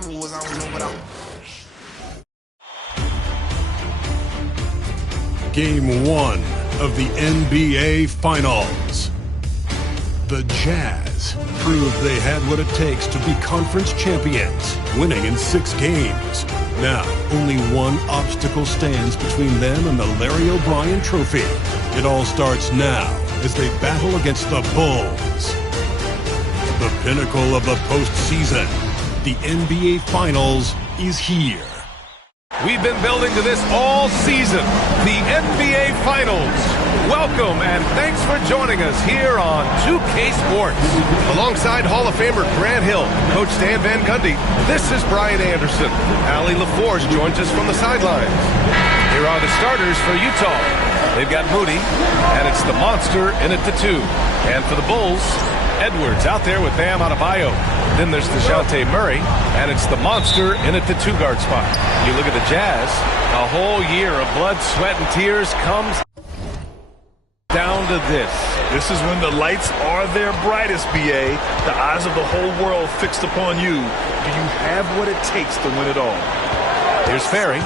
time was, I don't know, but Game 1 of the NBA Finals. The Jazz proved they had what it takes to be conference champions, winning in 6 games. Now, only one obstacle stands between them and the Larry O'Brien Trophy. It all starts now as they battle against the Bulls. The pinnacle of the postseason, the NBA Finals, is here. We've been building to this all season, the NBA Finals. Welcome and thanks for joining us here on 2K Sports. Alongside Hall of Famer Grant Hill, Coach Stan Van Gundy, this is Brian Anderson. Allie LaForce joins us from the sidelines. Here are the starters for Utah. They've got Moody, and it's the monster in at the 2. And for the Bulls, Edwards out there with Bam Adebayo. Then there's DeJounte Murray, and it's the monster in at the 2-guard spot. You look at the Jazz, a whole year of blood, sweat, and tears comes down to this. This is when the lights are their brightest, BA. The eyes of the whole world fixed upon you. Do you have what it takes to win it all? Here's Ferry.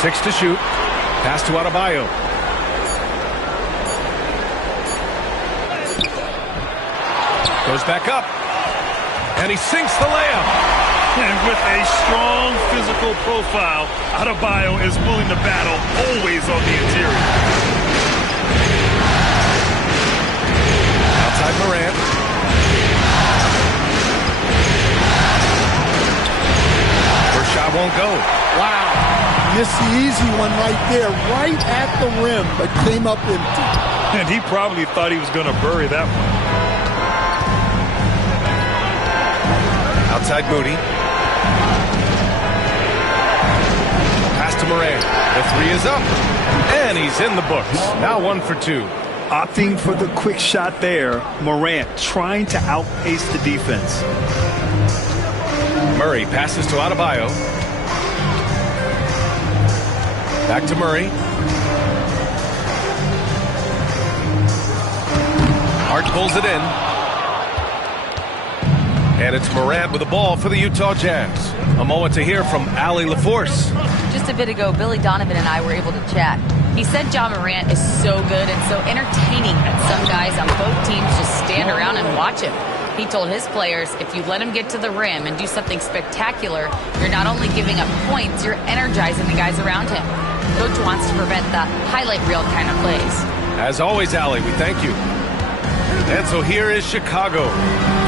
6 to shoot. Pass to Adebayo. Goes back up. And he sinks the layup. And with a strong physical profile, Adebayo is willing to battle, always on the interior. Outside Morant. First shot won't go. Wow. Missed the easy one right there, right at the rim, but came up empty. And he probably thought he was going to bury that one. Outside Moody. Pass to Morant. The 3 is up. And he's in the books. Now 1 for 2. Opting for the quick shot there. Morant trying to outpace the defense. Murray passes to Adebayo. Back to Murray. Hart pulls it in. And it's Morant with the ball for the Utah Jazz. A moment to hear from Allie LaForce. Just a bit ago, Billy Donovan and I were able to chat. He said Ja Morant is so good and so entertaining that some guys on both teams just stand around and watch him. He told his players, if you let him get to the rim and do something spectacular, you're not only giving up points, you're energizing the guys around him. Coach wants to prevent the highlight reel kind of plays. As always, Allie, we thank you. And so here is Chicago.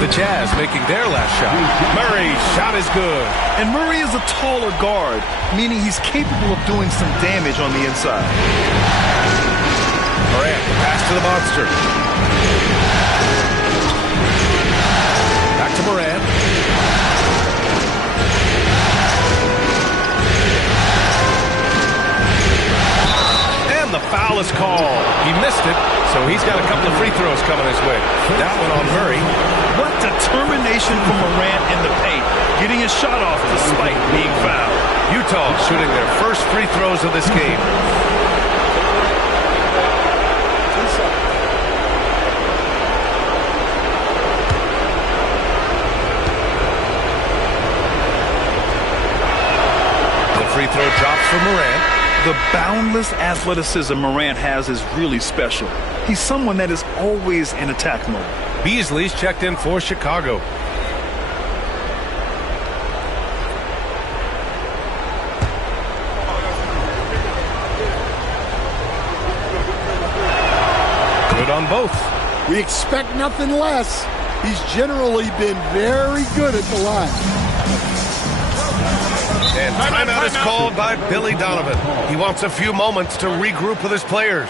The Jazz making their last shot. Murray's shot is good. And Murray is a taller guard, meaning he's capable of doing some damage on the inside. Morant, pass to the monster. Back to Morant. And the foul is called. He missed it, so he's got a couple of free throws coming his way. That one on Murray. What determination from Morant in the paint, getting his shot off despite being fouled. Utah shooting their first free throws of this game. The free throw drops for Morant. The boundless athleticism Morant has is really special. He's someone that is always in attack mode. Beasley's checked in for Chicago. Good on both. We expect nothing less. He's generally been very good at the line. And timeout is called by Billy Donovan. He wants a few moments to regroup with his players.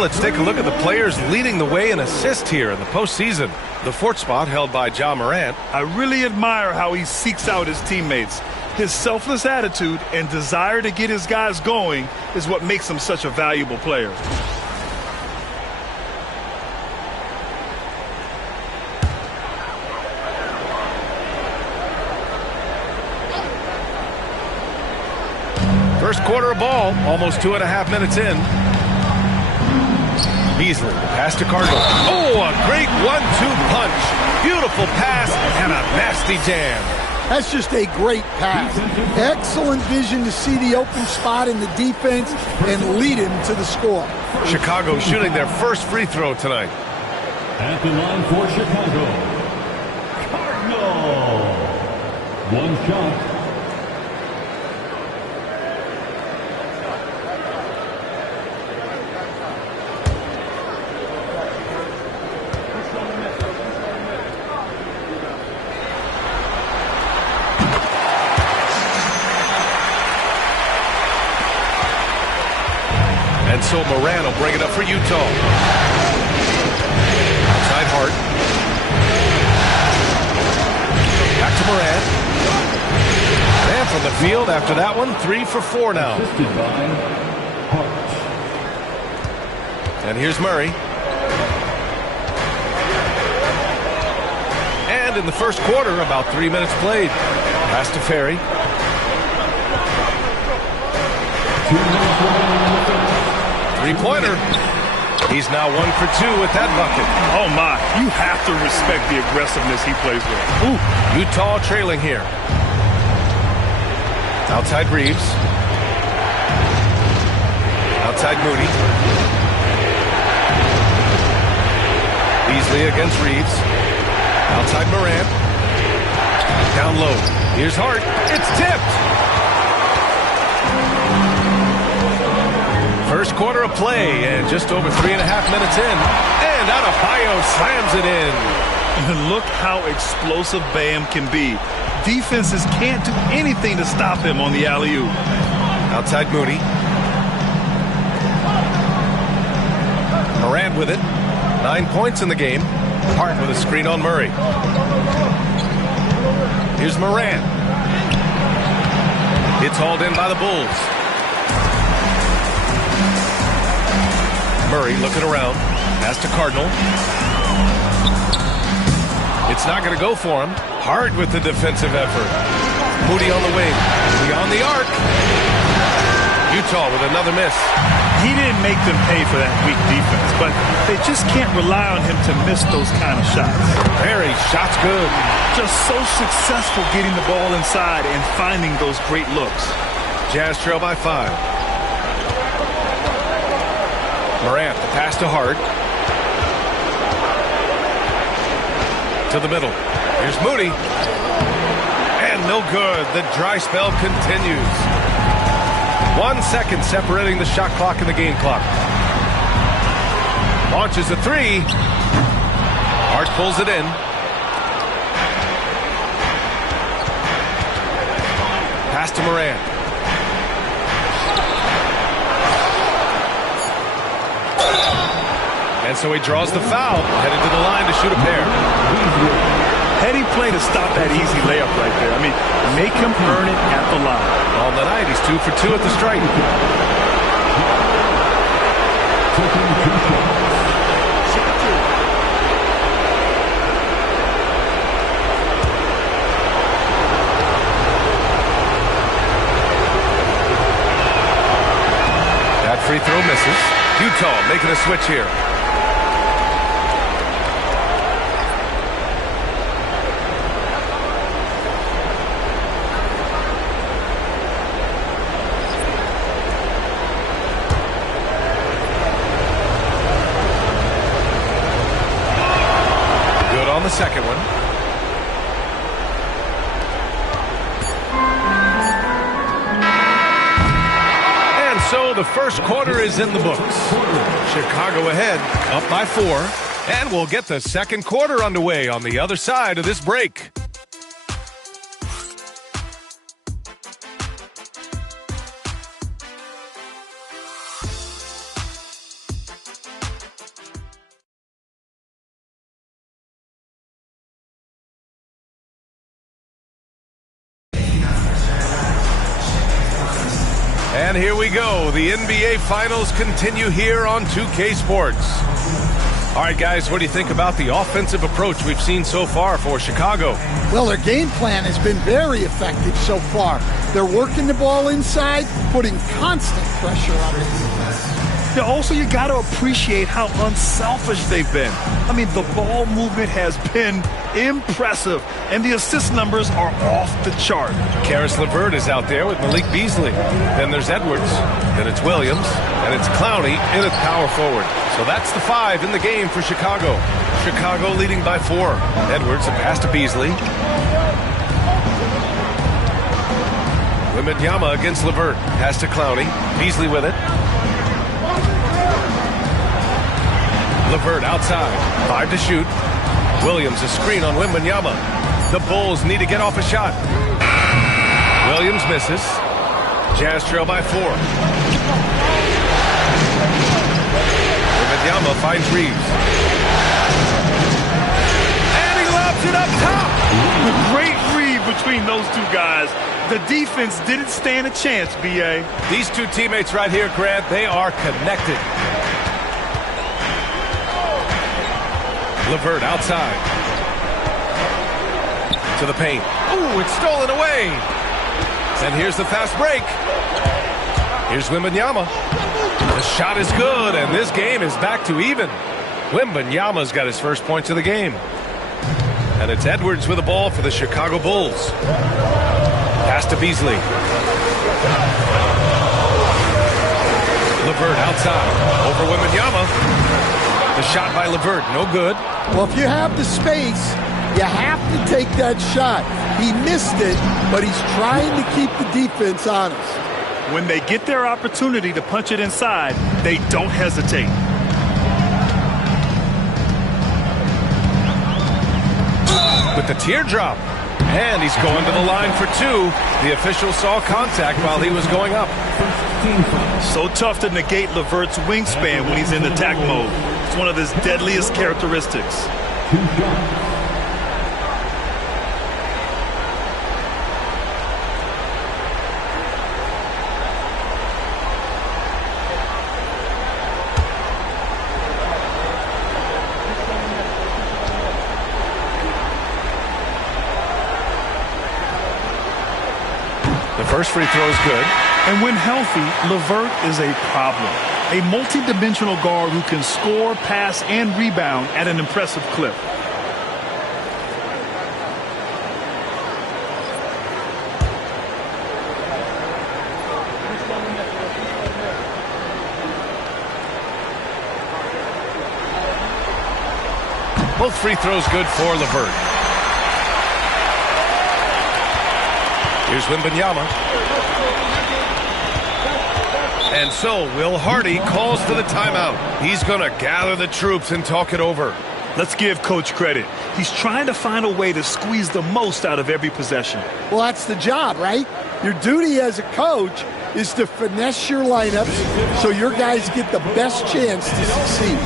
And let's take a look at the players leading the way in assists here in the postseason. The fourth spot held by Ja Morant. I really admire how he seeks out his teammates. His selfless attitude and desire to get his guys going is what makes him such a valuable player. First quarter of ball, almost 2.5 minutes in. Beasley, pass to Cardinal. Oh, a great 1-2 punch. Beautiful pass and a nasty jam. That's just a great pass. Excellent vision to see the open spot in the defense and lead him to the score. Chicago shooting their first free throw tonight. At the line for Chicago, Cardinal. One shot. And so Moran will bring it up for Utah. Outside Hart. Back to Moran. And from the field after that one, 3 for 4 now. Assisted by Hart. And here's Murray. And in the first quarter, about 3 minutes played. Pass to Ferry. 2 minutes remaining. Three-pointer. He's now 1 for 2 with that bucket. Oh, my. You have to respect the aggressiveness he plays with. Ooh, Utah trailing here. Outside Reeves. Outside Moody. Beasley against Reeves. Outside Morant. Down low. Here's Hart. It's tipped. First quarter of play, and just over 3.5 minutes in. And Adebayo slams it in. And look how explosive Bam can be. Defenses can't do anything to stop him on the alley-oop. Outside Moody. Morant with it. 9 points in the game. Hart with a screen on Murray. Here's Morant. It's hauled in by the Bulls. Murray looking around. Pass to Cardinal. It's not going to go for him. Hard with the defensive effort. Moody on the wing. Beyond the arc. Utah with another miss. He didn't make them pay for that weak defense, but they just can't rely on him to miss those kind of shots. Perry, shot's good. Just so successful getting the ball inside and finding those great looks. Jazz trail by 5. Morant, the pass to Hart. To the middle. Here's Moody. And no good. The dry spell continues. 1 second separating the shot clock and the game clock. Launches a 3. Hart pulls it in. Pass to Morant. And so he draws the foul, headed to the line to shoot a pair. Heady play to stop that easy layup right there. I mean, make him earn it at the line. On the night, he's 2 for 2 at the stripe. That free throw misses. Utah making a switch here. On the second one. And so the first quarter is in the books. Chicago ahead, up by 4. And we'll get the second quarter underway on the other side of this break. And here we go. The NBA Finals continue here on 2K Sports. All right, guys, what do you think about the offensive approach we've seen so far for Chicago? Well, their game plan has been very effective so far. They're working the ball inside, putting constant pressure on the defense. Yeah, also, you got to appreciate how unselfish they've been. I mean, the ball movement has been impressive, and the assist numbers are off the chart. Karis LeVert is out there with Malik Beasley. Then there's Edwards, then it's Williams, and it's Clowney in at power forward. So that's the 5 in the game for Chicago. Chicago leading by 4. Edwards, a pass to Beasley. Wembanyama against LeVert. Pass to Clowney. Beasley with it. LeVert outside. 5 to shoot. Williams a screen on Wembanyama. The Bulls need to get off a shot. Williams misses. Jazz trail by 4. Wembanyama finds Reeves. And he lobs it up top. A great read between those two guys. The defense didn't stand a chance, B.A. These two teammates right here, Grant, they are connected. LeVert outside. To the paint. Ooh, it's stolen away. And here's the fast break. Here's Wembanyama. The shot is good, and this game is back to even. Wembanyama's got his first points of the game. And it's Edwards with the ball for the Chicago Bulls. Pass to Beasley. LeVert outside. Over Wembanyama. The shot by LeVert, no good. Well, if you have the space, you have to take that shot. He missed it, but he's trying to keep the defense honest. When they get their opportunity to punch it inside, they don't hesitate. With the teardrop. And he's going to the line for 2. The official saw contact while he was going up. So tough to negate LeVert's wingspan when he's in attack mode. It's one of his deadliest characteristics. 2 shots. The first free throw is good. And when healthy, LeVert is a problem. A multi-dimensional guard who can score, pass, and rebound at an impressive clip. Both free throws good for LeVert. Here's Wembanyama. And so Will Hardy calls for the timeout. He's going to gather the troops and talk it over. Let's give Coach credit. He's trying to find a way to squeeze the most out of every possession. Well, that's the job, right? Your duty as a coach is to finesse your lineups so your guys get the best chance to succeed.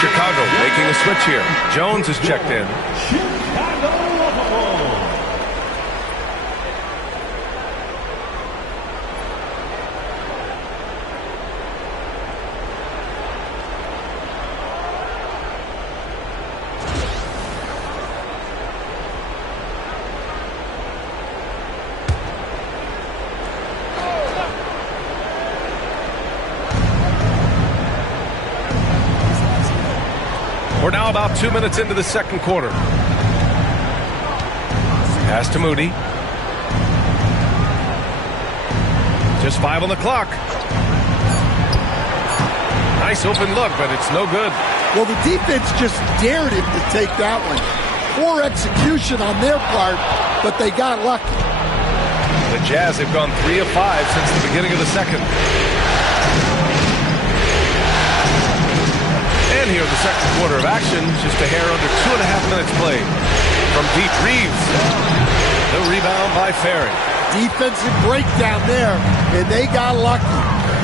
Chicago making a switch here. Jones is checked in. We're now about 2 minutes into the second quarter. Pass to Moody. Just 5 on the clock. Nice open look, but it's no good. Well, the defense just dared him to take that one. Poor execution on their part, but they got lucky. The Jazz have gone 3 of 5 since the beginning of the second. And here in the second quarter of action, just a hair under 2.5 minutes played. From deep, Reeves. The rebound by Ferry. Defensive breakdown there, and they got lucky.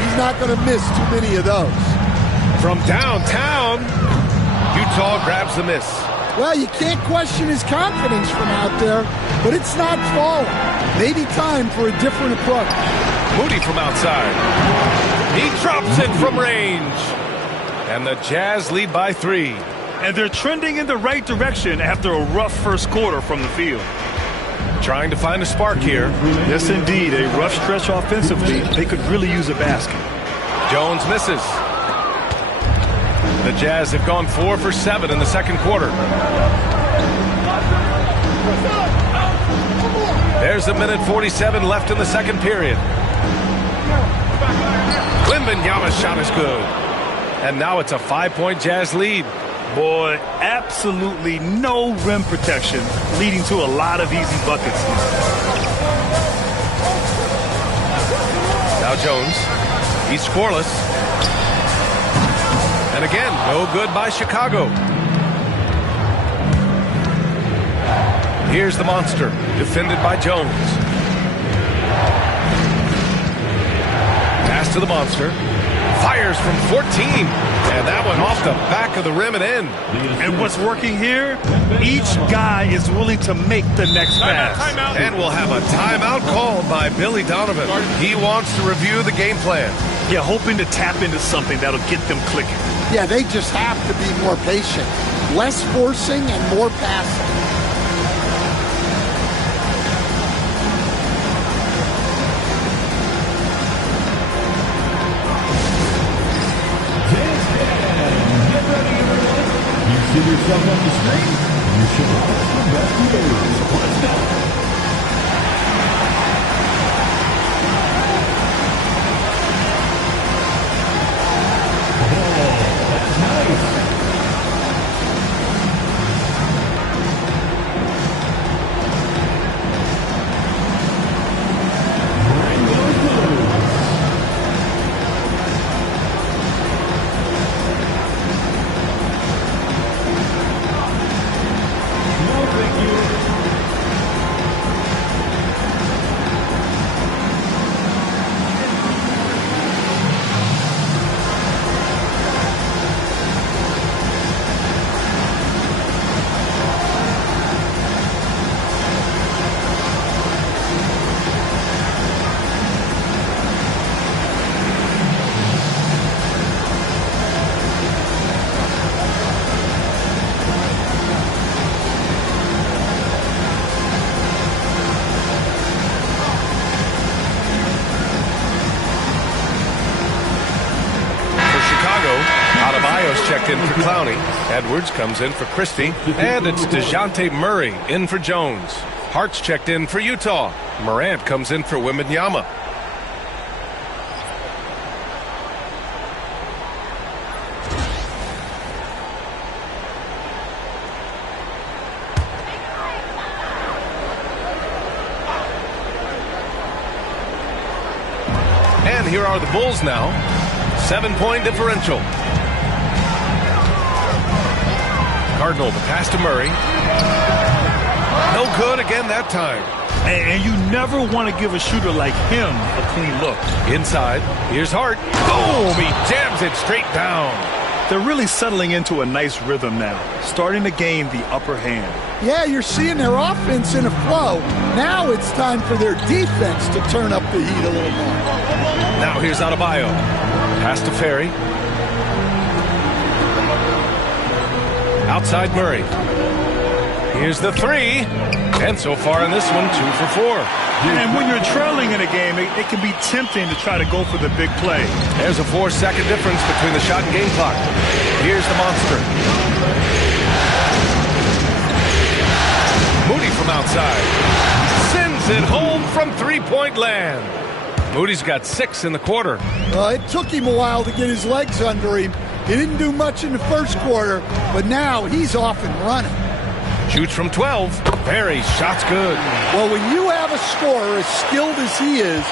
He's not going to miss too many of those. From downtown, Utah grabs the miss. Well, you can't question his confidence from out there, but it's not falling. Maybe time for a different approach. Moody from outside. He drops it from range. And the Jazz lead by 3. And they're trending in the right direction after a rough first quarter from the field. Trying to find a spark here. Yes, indeed. A rough stretch offensively. They could really use a basket. Jones misses. The Jazz have gone 4 for 7 in the second quarter. There's a minute 47 left in the second period. Wembanyama's shot is good. And now it's a 5-point Jazz lead. Boy, absolutely no rim protection, leading to a lot of easy buckets. Now Jones. He's scoreless. And again, no good by Chicago. Here's the monster, defended by Jones. Pass to the monster. Fires from 14. And that one off the back of the rim and in. And what's working here? Each guy is willing to make the next pass. And we'll have a timeout called by Billy Donovan. He wants to review the game plan. Yeah, hoping to tap into something that'll get them clicking. Yeah, they just have to be more patient. Less forcing and more passing. See yourself on the screen? You should watch the best moves. Let's go. Oh, that's nice. Bring those moves. Checked in for Clowney. Edwards comes in for Christie. And it's DeJounte Murray in for Jones. Hart's checked in for Utah. Morant comes in for Wembanyama. And here are the Bulls now. 7-point differential. Cardinal, the pass to Murray. No good again that time. And you never want to give a shooter like him a clean look. Inside, here's Hart. Boom! He jams it straight down. They're really settling into a nice rhythm now, starting to gain the upper hand. Yeah, you're seeing their offense in a flow. Now it's time for their defense to turn up the heat a little more. Now here's Adebayo. Pass to Ferry. Outside Murray. Here's the three. And so far in this one, 2 for 4. And when you're trailing in a game, it can be tempting to try to go for the big play. There's a 4-second difference between the shot and game clock. Here's the monster. Moody from outside. Sends it home from three-point land. Moody's got 6 in the quarter. It took him a while to get his legs under him. He didn't do much in the first quarter, but now he's off and running. Shoots from 12. Ferry, shot's good. Well, when you have a scorer as skilled as he is,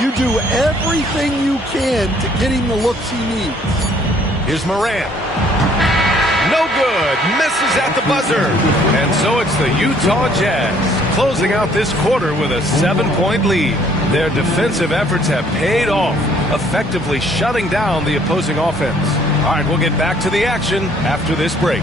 you do everything you can to get him the looks he needs. Here's Morant. No good. Misses at the buzzer. And so it's the Utah Jazz closing out this quarter with a 7-point lead. Their defensive efforts have paid off, effectively shutting down the opposing offense. All right, we'll get back to the action after this break.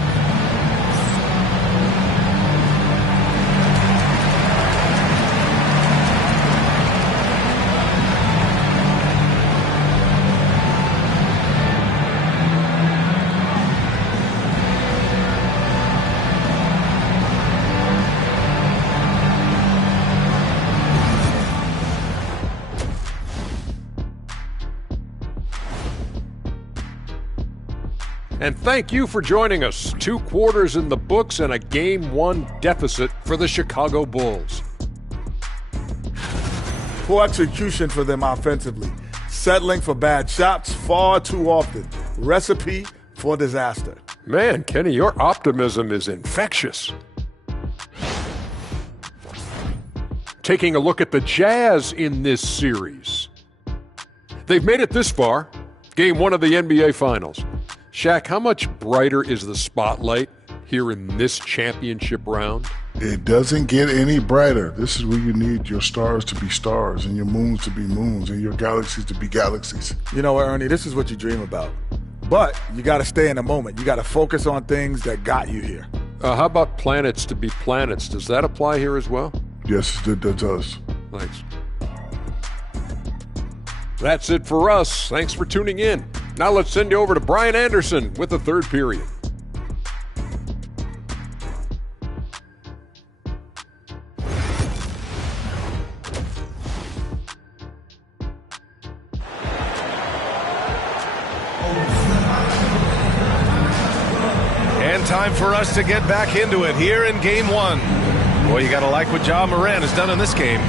And thank you for joining us. 2 quarters in the books and a Game 1 deficit for the Chicago Bulls. Poor execution for them offensively. Settling for bad shots far too often. Recipe for disaster. Man, Kenny, your optimism is infectious. Taking a look at the Jazz in this series. They've made it this far. Game 1 of the NBA Finals. Shaq, how much brighter is the spotlight here in this championship round? It doesn't get any brighter. This is where you need your stars to be stars and your moons to be moons and your galaxies to be galaxies. You know what, Ernie? This is what you dream about. But you got to stay in the moment. You got to focus on things that got you here. How about planets to be planets? Does that apply here as well? Yes, it does. Thanks. That's it for us. Thanks for tuning in. Now let's send you over to Brian Anderson with the third period. And time for us to get back into it here in Game 1. Boy, you got to like what Ja Morant has done in this game.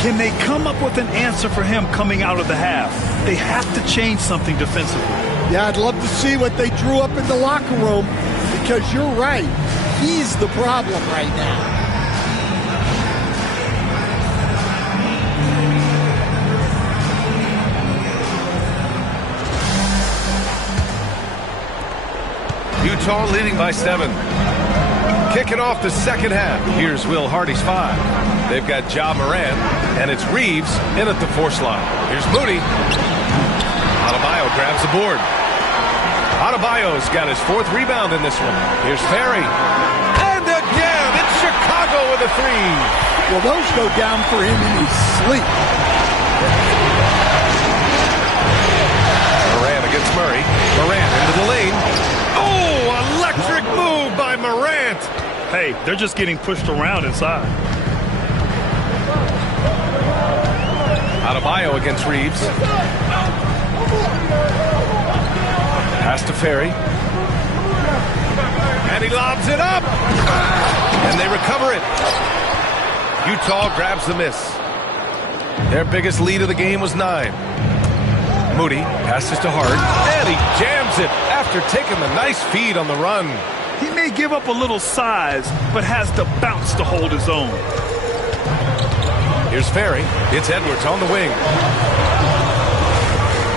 Can they come up with an answer for him coming out of the half? They have to change something defensively. Yeah, I'd love to see what they drew up in the locker room, because you're right. He's the problem right now. Utah leading by 7. Kicking off the second half. Here's Will Hardy's 5. They've got Ja Morant, and it's Reeves in at the 4 slot. Here's Moody. Adebayo grabs the board. Adebayo's got his 4th rebound in this one. Here's Ferry. And again, it's Chicago with a 3. Well, those go down for him in his sleep. Morant against Murray. Morant into the lane. Oh, electric move by Morant. Hey, they're just getting pushed around inside. Adebayo against Reeves. Pass to Ferry. And he lobs it up. And they recover it. Utah grabs the miss. Their biggest lead of the game was 9. Moody passes to Hart. And he jams it after taking the nice feed on the run. He may give up a little size, but has the bounce to hold his own. Here's Ferry. It's Edwards on the wing.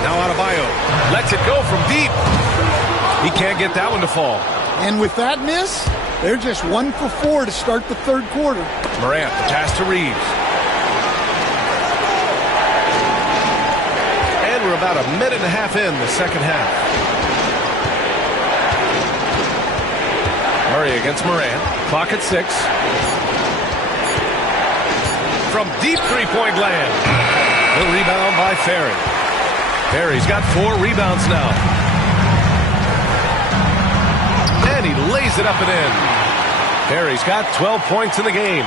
Now Adebayo lets it go from deep. He can't get that one to fall. And with that miss, they're just 1 for 4 to start the third quarter. Morant, the pass to Reeves. And we're about a minute and a half in the second half. Murray against Morant. Clock at 6. From deep three-point land. The rebound by Ferry. Ferry's got 4 rebounds now. And he lays it up and in. Perry's got 12 points in the game.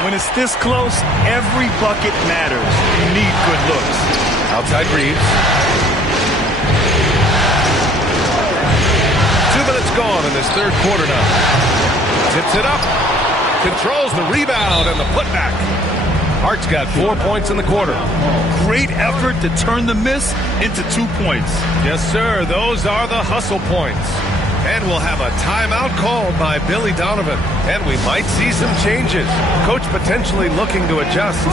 When it's this close, every bucket matters. You need good looks. Outside Reeves. 2 minutes gone in this third quarter now. Tips it up. Controls the rebound and the putback. Hart's got 4 points in the quarter. Great effort to turn the miss into 2 points. Yes, sir. Those are the hustle points. And we'll have a timeout called by Billy Donovan. And we might see some changes. Coach potentially looking to adjust.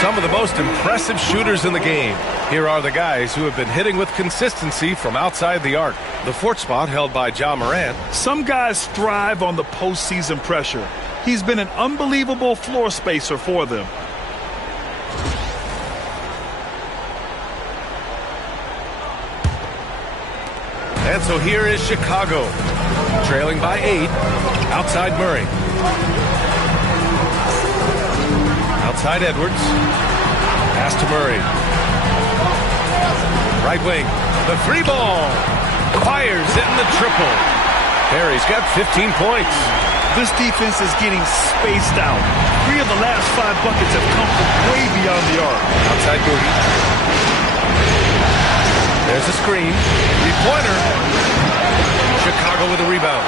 Some of the most impressive shooters in the game. Here are the guys who have been hitting with consistency from outside the arc. The fourth spot held by Ja Morant. Some guys thrive on the postseason pressure. He's been an unbelievable floor spacer for them. And so here is Chicago, trailing by 8, outside Murray. Outside Edwards. Pass to Murray. Right wing. The three ball. Fires it in the triple. Perry's got 15 points. This defense is getting spaced out. 3 of the last 5 buckets have come from way beyond the arc. Outside Moody. There's a screen. 3-pointer. Chicago with a rebound.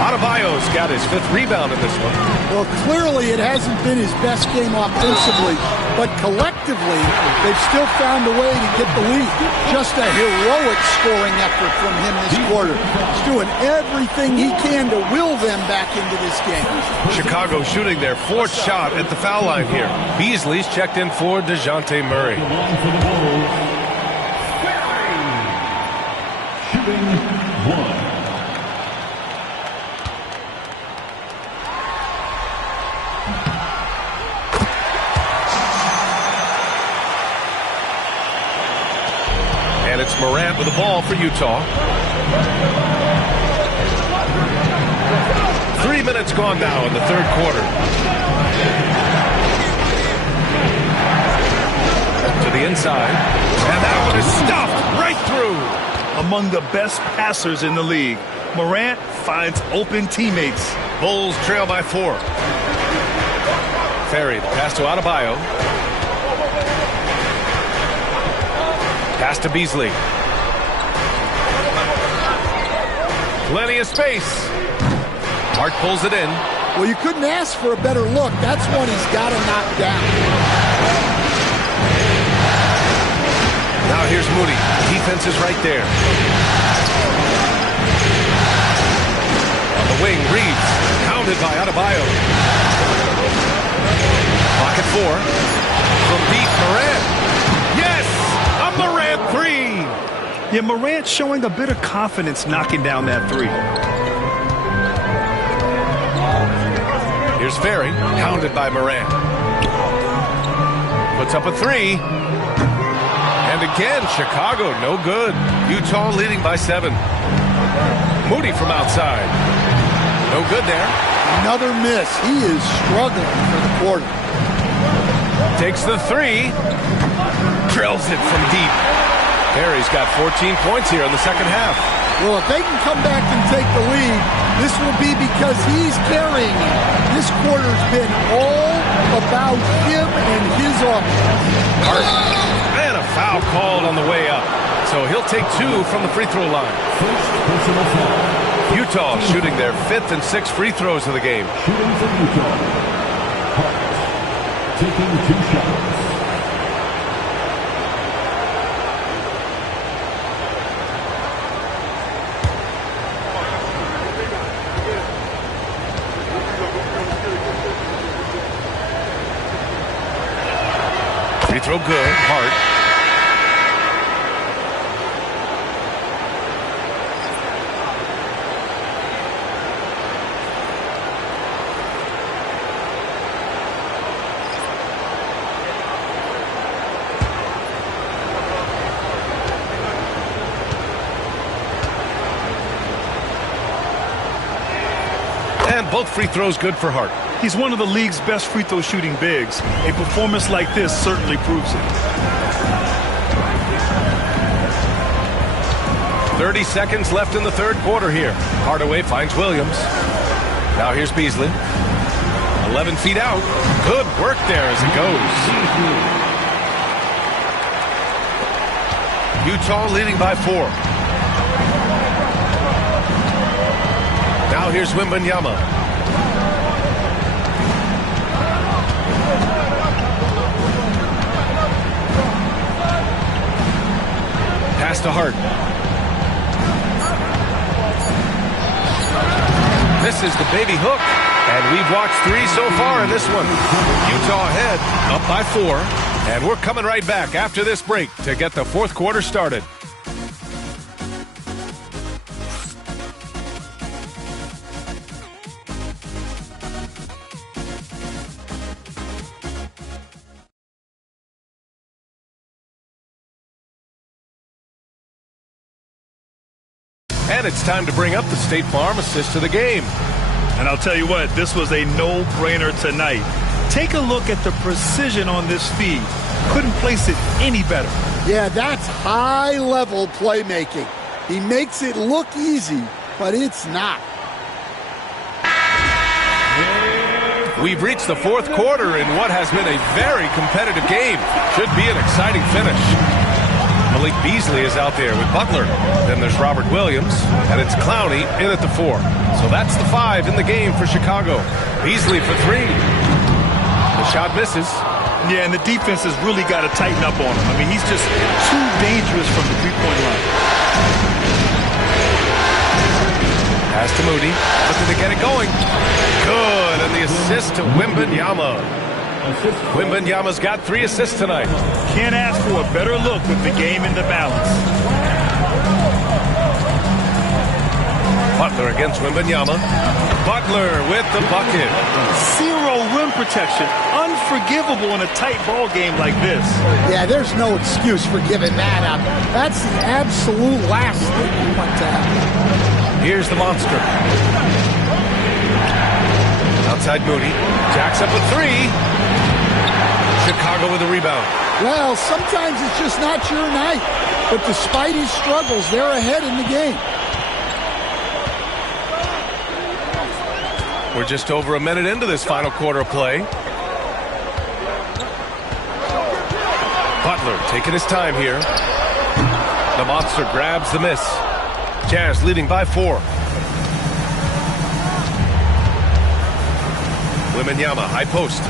Adebayo's got his 5th rebound in this one. Well, clearly it hasn't been his best game offensively, but collectively they've still found a way to get the lead. Just a heroic scoring effort from him this quarter. He's doing everything he can to will them back into this game. Chicago shooting their 4th shot at the foul line here. Beasley's checked in for DeJounte Murray. Shooting 1. And it's Morant with the ball for Utah. 3 minutes gone now in the third quarter. To the inside. And that one is stuffed right through. Among the best passers in the league, Morant finds open teammates. Bulls trail by 4. Ferry, the pass to Adebayo. Pass to Beasley. Plenty of space. Hart pulls it in. Well, you couldn't ask for a better look. That's one he's got to knock down. Now here's Moody. Defense is right there. On the wing, Reeves. Pounded by Adebayo. Pocket 4. From deep, Morant. Yes! A Morant 3! Yeah, Morant showing a bit of confidence knocking down that 3. Here's Ferry. Pounded by Morant. Puts up a 3. And again, Chicago, no good. Utah leading by 7. Moody from outside. No good there. Another miss. He is struggling for the quarter. Takes the 3. Drills it from deep. Perry's got 14 points here in the second half. Well, if they can come back and take the lead, this will be because he's carrying it. This quarter's been all about him and his offense. And a foul called on the way up. So he'll take 2 from the free throw line. Utah shooting their 5th and 6th free throws of the game. Shooting from Utah. Hart taking 2 shots. Free throw good. Hart. And both free throws good for Hart. He's one of the league's best free throw shooting bigs. A performance like this certainly proves it. 30 seconds left in the third quarter here. Hardaway finds Williams. Now here's Beasley. 11 feet out. Good work there as it goes. Utah leading by 4. Now here's Wembanyama. Pass to Hart. This is the baby hook. And we've watched 3 so far in this one. Utah ahead, up by 4. And we're coming right back after this break to get the fourth quarter started. And it's time to bring up the State Farm assist to the game. And I'll tell you what, this was a no-brainer tonight. Take a look at the precision on this feed. Couldn't place it any better. Yeah, that's high-level playmaking. He makes it look easy, but it's not. We've reached the fourth quarter in what has been a very competitive game. Should be an exciting finish. Malik Beasley is out there with Butler. Then there's Robert Williams, and it's Clowney in at the 4. So that's the 5 in the game for Chicago. Beasley for 3. The shot misses. Yeah, and the defense has really got to tighten up on him. I mean, he's just too dangerous from the three-point line. Pass to Moody, looking to get it going. Good, and the assist to Wembanyama. Wembanyama's got 3 assists tonight. Can't ask for a better look with the game in the balance. Butler against Wembanyama. Butler with the bucket. 0 rim protection. Unforgivable in a tight ball game like this. Yeah, there's no excuse for giving that up. That's the absolute last thing you want to happen. Here's the monster. Outside Moody. Jacks up with 3. Chicago with a rebound. Well, sometimes it's just not your night. But despite his struggles, they're ahead in the game. We're just over a minute into this final quarter of play. Butler taking his time here. The monster grabs the miss. Jazz leading by 4. Wembanyama, high post.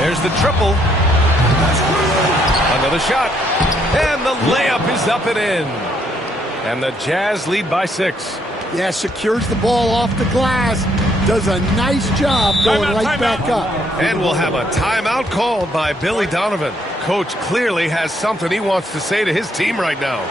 There's the triple. Another shot. And the layup is up and in. And the Jazz lead by 6. Yeah, secures the ball off the glass. Does a nice job going right back up. And we'll have a timeout called by Billy Donovan. Coach clearly has something he wants to say to his team right now.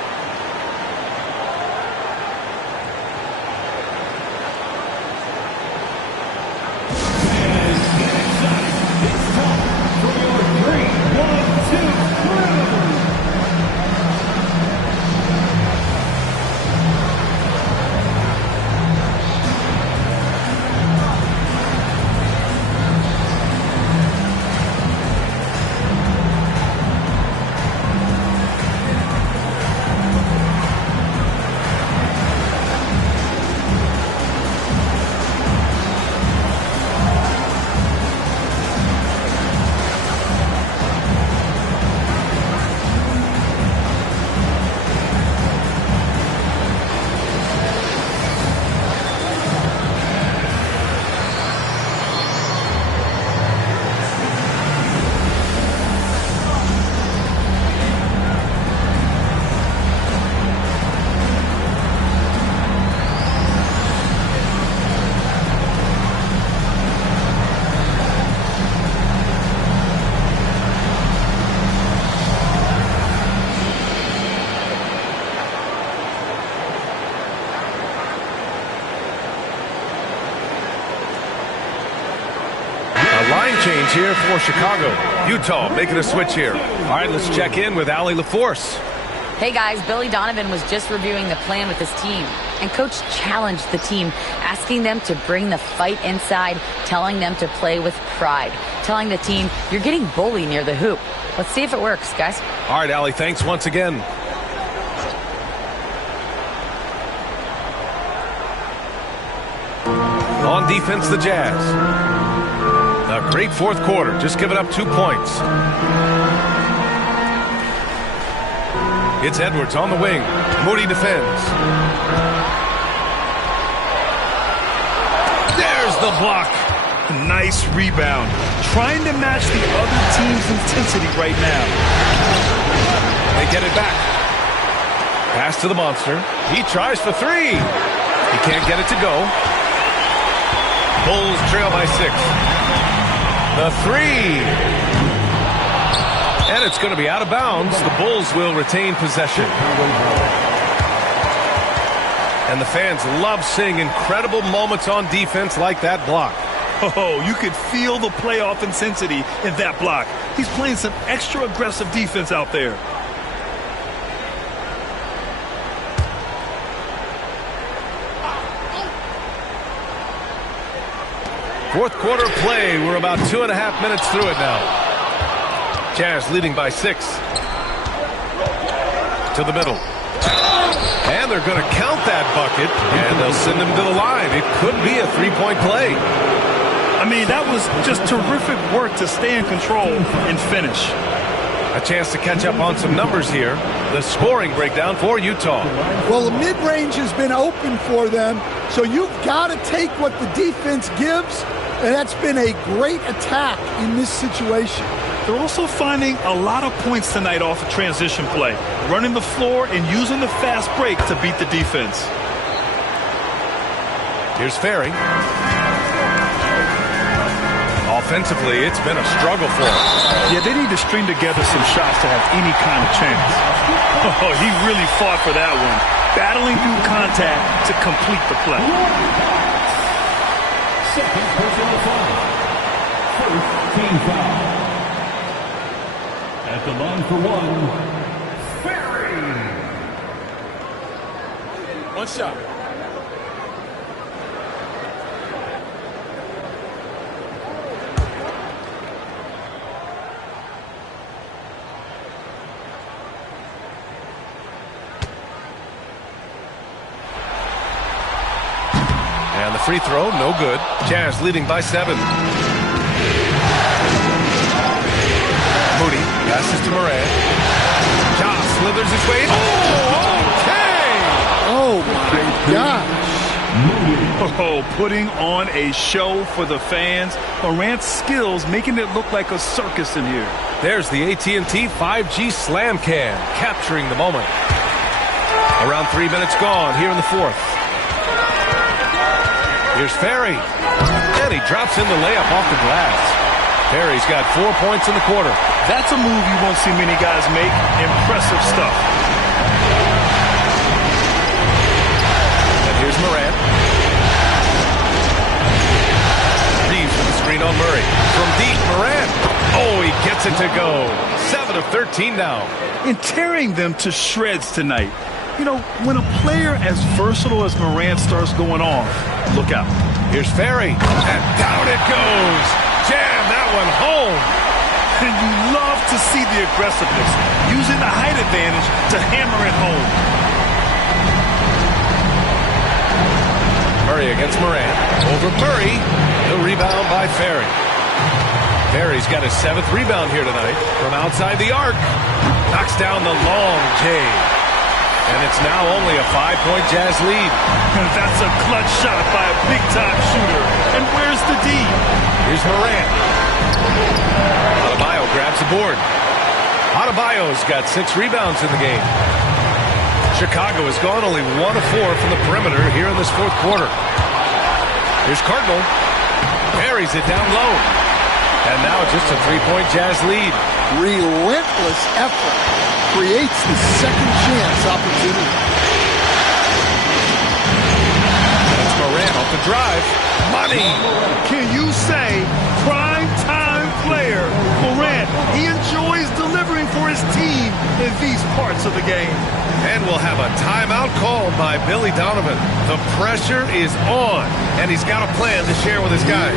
change here for Chicago. Utah making a switch here. All right, let's check in with Allie LaForce. Hey guys, Billy Donovan was just reviewing the plan with his team, and Coach challenged the team, asking them to bring the fight inside, telling them to play with pride, telling the team, you're getting bullied near the hoop. Let's see if it works, guys. All right, Allie, thanks once again. On defense, the Jazz. A great fourth quarter, just giving up 2 points. It's Edwards on the wing. Moody defends. There's the block. Nice rebound. Trying to match the other team's intensity right now. They get it back. Pass to the monster. He tries for three. He can't get it to go. Bulls trail by 6. The three. And it's going to be out of bounds. The Bulls will retain possession. And the fans love seeing incredible moments on defense like that block. Oh, you could feel the playoff intensity in that block. He's playing some extra aggressive defense out there. Fourth quarter play. We're about 2.5 minutes through it now. Jazz leading by 6. To the middle. And they're going to count that bucket, and they'll send him to the line. It could be a three-point play. I mean, that was just terrific work to stay in control and finish. A chance to catch up on some numbers here. The scoring breakdown for Utah. Well, the mid-range has been open for them, so you've got to take what the defense gives, and that's been a great attack in this situation. They're also finding a lot of points tonight off of transition play, running the floor and using the fast break to beat the defense. Here's Ferry. Offensively, it's been a struggle for him. Yeah, they need to string together some shots to have any kind of chance. Oh, he really fought for that one, battling through contact to complete the play. Second personal foul. First team foul. At the line for one, Ferry. One shot. And the free throw, no good. Jazz leading by 7. Moody passes to Moran. Ja slithers his way. Oh, okay! Oh, my gosh. Oh, putting on a show for the fans. Morant's skills making it look like a circus in here. There's the AT&T 5G Slam Can, capturing the moment. Around 3 minutes gone here in the fourth. Here's Ferry. And he drops in the layup off the glass. Ferry's got 4 points in the quarter. That's a move you won't see many guys make. Impressive stuff. And here's Morant. Reeves with the screen on Murray. From deep, Morant. Oh, he gets it to go. 7 of 13 now. And tearing them to shreds tonight. You know, when a player as versatile as Morant starts going off, look out. Here's Ferry. And down it goes. Jam that one home. And you love to see the aggressiveness, using the height advantage to hammer it home. Murray against Morant. Over Murray. The rebound by Ferry. Ferry's got his 7th rebound here tonight from outside the arc. Knocks down the long J. And it's now only a 5-point Jazz lead. And that's a clutch shot by a big-time shooter. And where's the D? Here's Morant. Adebayo grabs the board. Adebayo's got 6 rebounds in the game. Chicago has gone only 1 of 4 from the perimeter here in this fourth quarter. Here's Cardinal. Buries it down low. And now just a 3-point Jazz lead. Relentless effort creates the second chance opportunity. That's Morant off the drive. Money. Can you say prime time Morant. He enjoys delivering for his team in these parts of the game. And we'll have a timeout called by Billy Donovan. The pressure is on, and he's got a plan to share with his guys.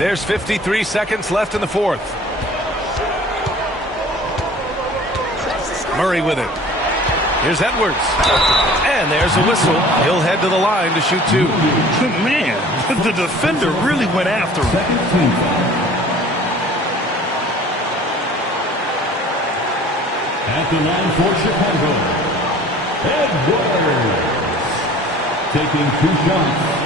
There's 53 seconds left in the fourth. Murray with it. Here's Edwards. And there's a whistle. He'll head to the line to shoot two. Man, the defender really went after him. At the line for Chicago, Edwards taking 2 shots.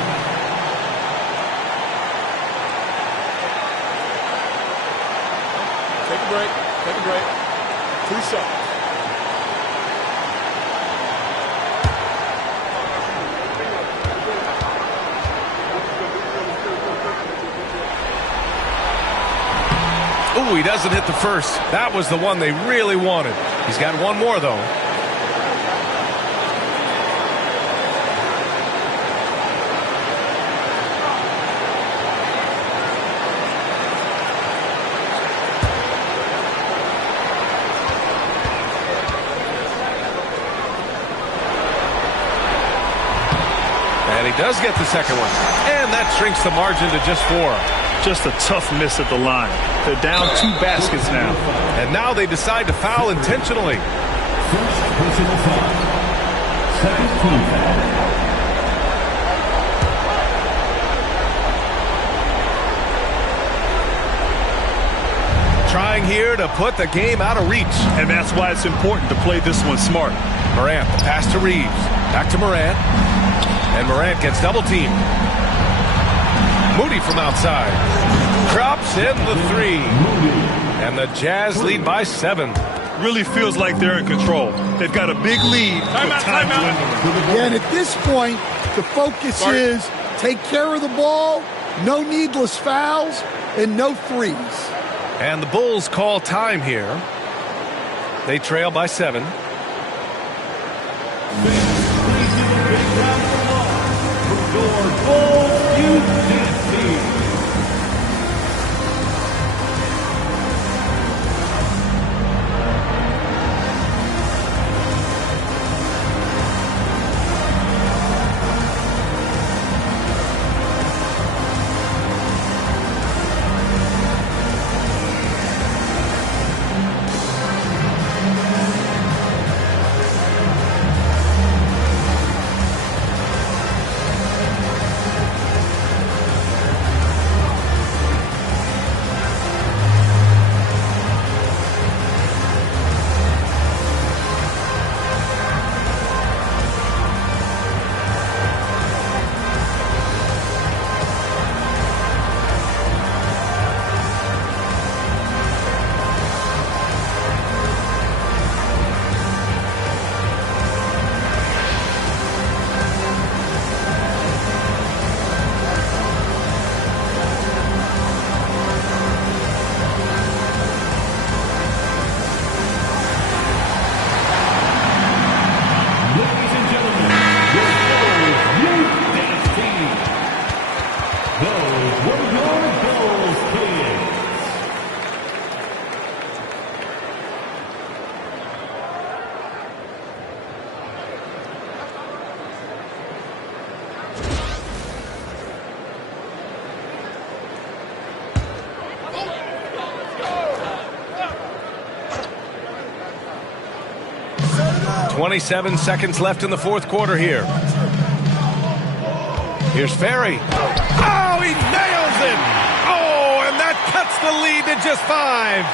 Take a break. Take a break. 2 shots. Ooh, he doesn't hit the first. That was the one they really wanted. He's got one more, though. And he does get the second one. And that shrinks the margin to just 4. Just a tough miss at the line. They're down 2 baskets now. And now they decide to foul intentionally. First personal foul. Second team foul. Trying here to put the game out of reach. And that's why it's important to play this one smart. Morant, the pass to Reeves. Back to Morant. And Morant gets double teamed. Moody from outside. Drops in the 3. And the Jazz lead by 7. Really feels like they're in control. They've got a big lead. Time dwindling. Yeah, and at this point, the focus is take care of the ball, no needless fouls, and no threes. And the Bulls call time here. They trail by 7. 27 seconds left in the fourth quarter here. Here's Furry. Oh, he nails it! Oh, and that cuts the lead to just 5.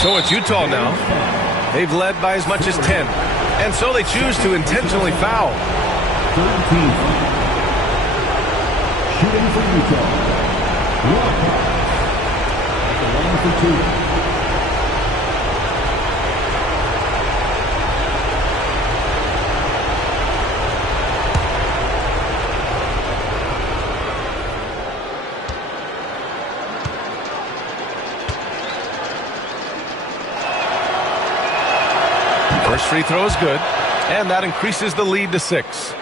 So it's Utah now. They've led by as much as 10. And so they choose to intentionally foul. 13. Shooting for Utah. Walker. At the line for 2. First free throw is good, and that increases the lead to 6.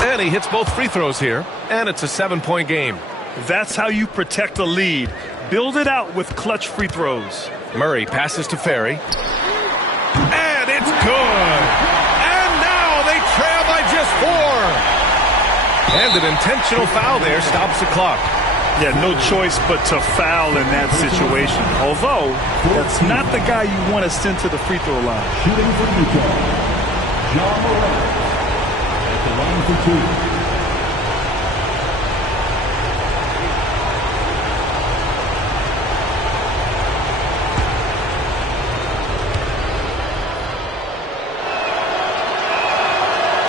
And he hits both free throws here, and it's a 7-point game. That's how you protect a lead. Build it out with clutch free throws. Murray passes to Furry. And it's good! They trail by just 4. And an intentional foul there stops the clock. Yeah, no choice but to foul in that situation. Although, that's not the guy you want to send to the free throw line. Shooting for Utah, Ja Morant. At the line for 2.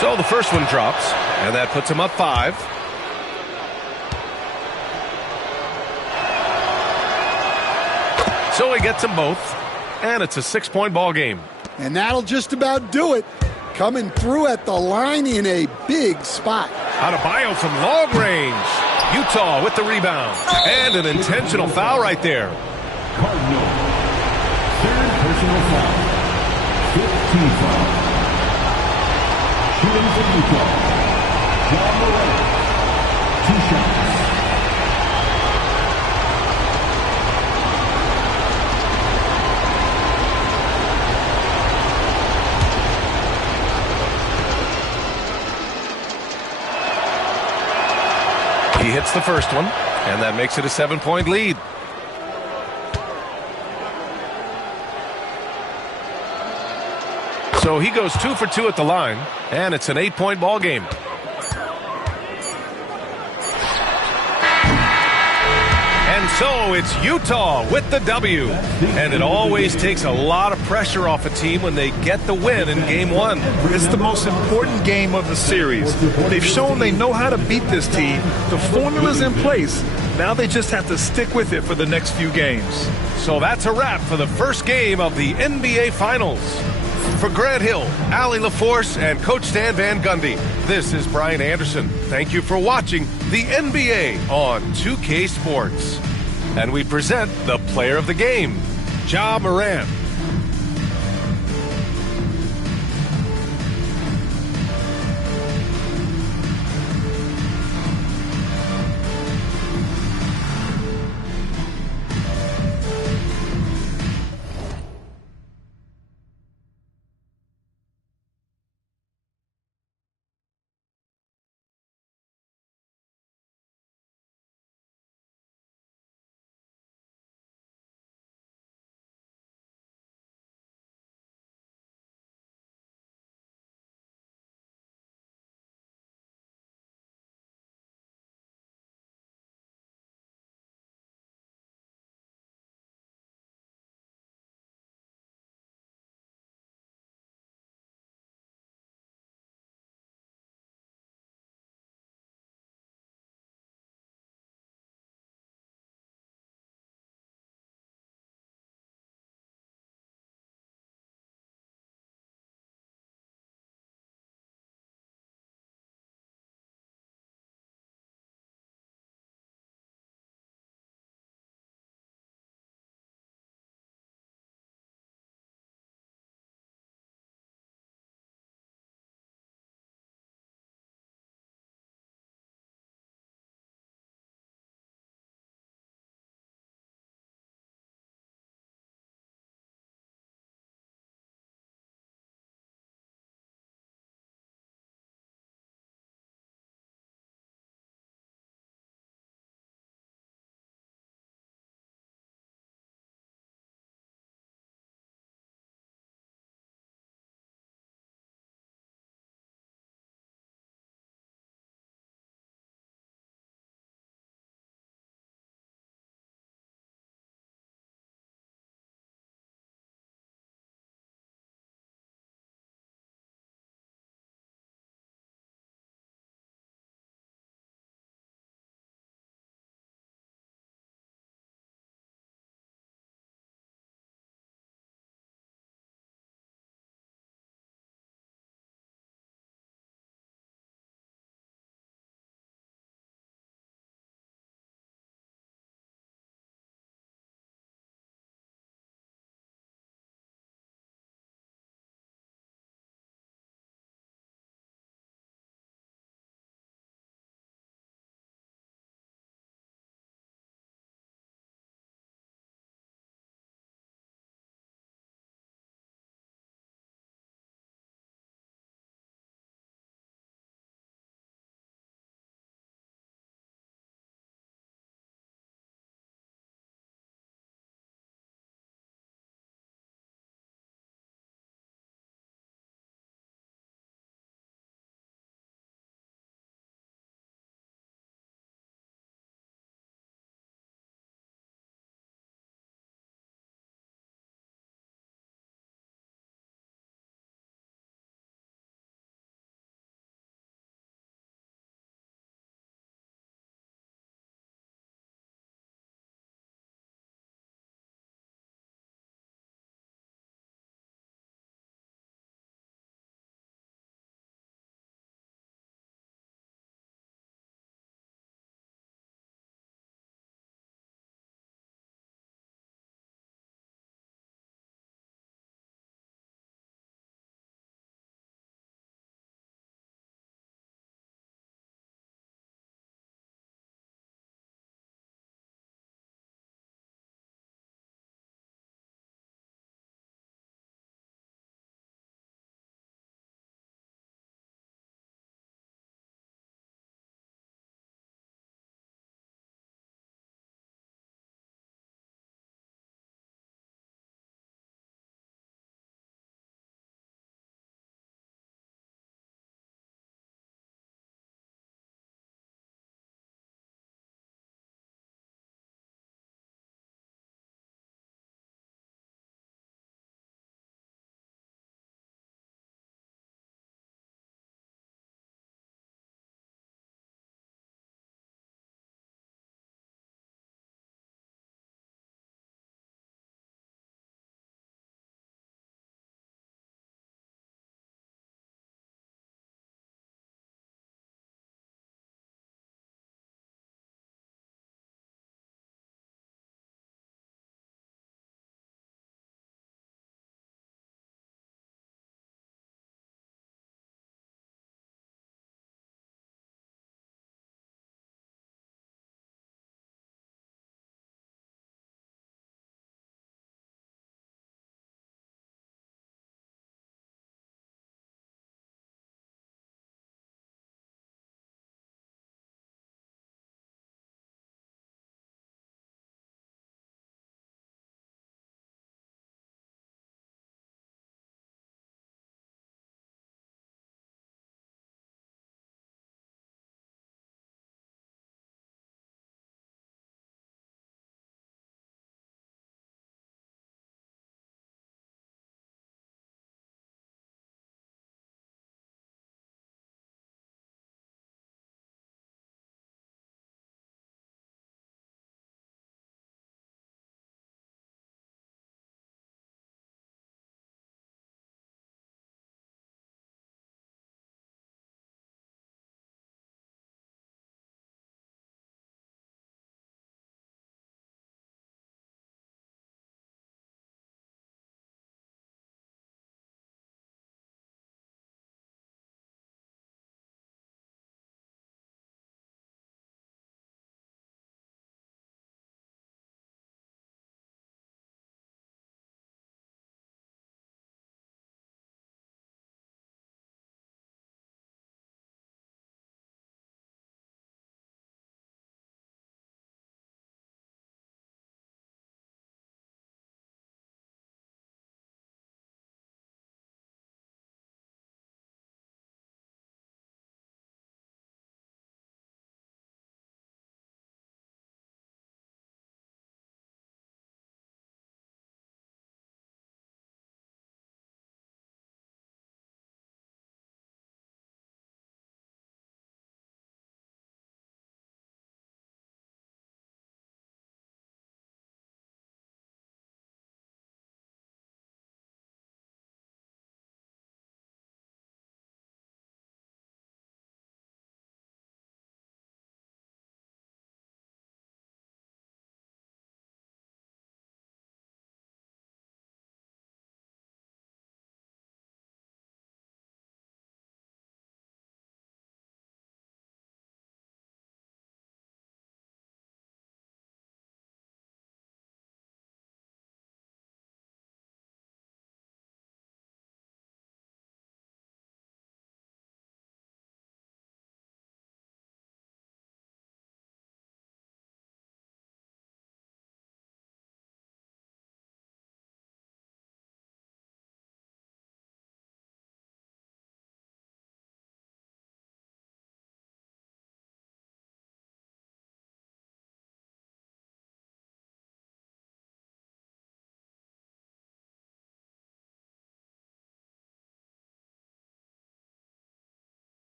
So the first one drops, and that puts him up 5. So he gets them both, and it's a 6-point ball game. And that'll just about do it. Coming through at the line in a big spot. Adebayo from long range. Utah with the rebound. And an intentional foul right there. Cardinal. Third personal foul. 15 foul. Shooting for Utah, Ja Morant. 2 shots. He hits the first one, and that makes it a 7-point lead. So he goes 2 for 2 at the line, and it's an 8-point ball game. And so it's Utah with the W. And it always takes a lot of pressure off a team when they get the win in Game 1. It's the most important game of the series. They've shown they know how to beat this team. The formula's in place. Now they just have to stick with it for the next few games. So that's a wrap for the first game of the NBA Finals. For Grant Hill, Allie LaForce, and Coach Stan Van Gundy, this is Brian Anderson. Thank you for watching the NBA on 2K Sports. And we present the player of the game, Ja Morant.